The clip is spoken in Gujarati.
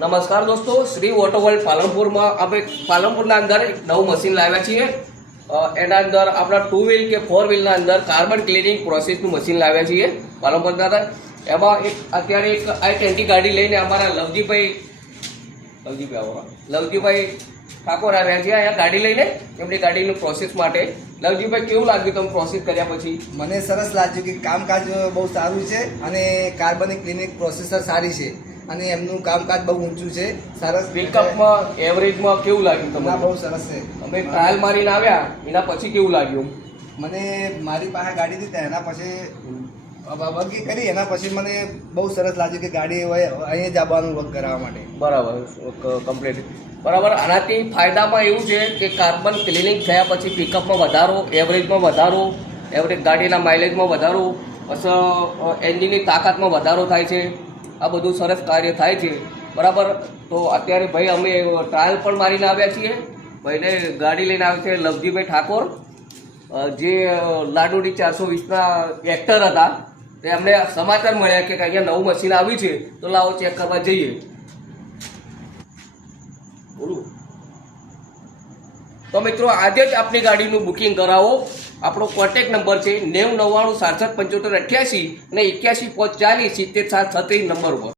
નમસ્કાર દોસ્તો, શ્રી ઓટો વર્લ્ડ પાલનપુરમાં આપણે પાલનપુરના અંદર એક નવું મશીન લાવ્યા છીએ. એના અંદર આપણા 2 વ્હીલ કે 4 વ્હીલના અંદર કાર્બન ક્લિનિંગ પ્રોસેસનું મશીન લાવ્યા છીએ પાલનપુરના અંદર. એમાં એક અત્યારે એક i20 ગાડી લઈને અમારા લવજીભાઈ ઠાકોર આવ્યા છે અહીંયા ગાડી લઈને એમની ગાડીની પ્રોસેસ માટે. લવજીભાઈ, કેવું લાગ્યું તમે પ્રોસેસ કર્યા પછી? મને સરસ લાગ્યું કે કામકાજ બહુ સારું છે અને કાર્બનિક ક્લિનિક પ્રોસેસર સારી છે અને એમનું કામકાજ બહુ ઊંચું છે. સરસ પિકઅપમાં એવરેજમાં કેવું લાગ્યું તમને? બહુ સરસ છે. અમે ટ્રાયલ મારીને આવ્યા, એના પછી કેવું લાગ્યું? મને મારી પાસે ગાડી હતી એના પછી વગી કરી એના પછી મને બહુ સરસ લાગ્યું કે ગાડી અહીંયા જ આવવાનું વર્ક કરાવવા માટે. બરાબર, કમ્પ્લીટ બરાબર. આનાથી ફાયદામાં એવું છે કે કાર્બન ક્લિનિંગ થયા પછી પિકઅપમાં વધારો, એવરેજમાં વધારો, ગાડીના માઇલેજમાં વધારો, એન્જિનની તાકાતમાં વધારો થાય છે. આ બધું સરસ કાર્ય થાય છે. બરાબર. તો અત્યારે ભાઈ અમે ટ્રાયલ પણ મારીને આવ્યા છીએ. ભાઈને ગાડી લઈને આવે છે લવજીભાઈ ઠાકોર, જે લાડુડી 420ના એક્ટર હતા. તે અમને સમાચાર મળ્યા કે અહીંયા નવું મશીન આવ્યું છે, તો લાવો ચેક કરવા જઈએ. બોલું તો મિત્રો, આજે જ આપની ગાડીનું બુકિંગ કરાવો. આપણો કોન્ટેક્ટ નંબર છે 90 99 67 75 88 અને 81 540 70 7 36 નંબર ઉપર.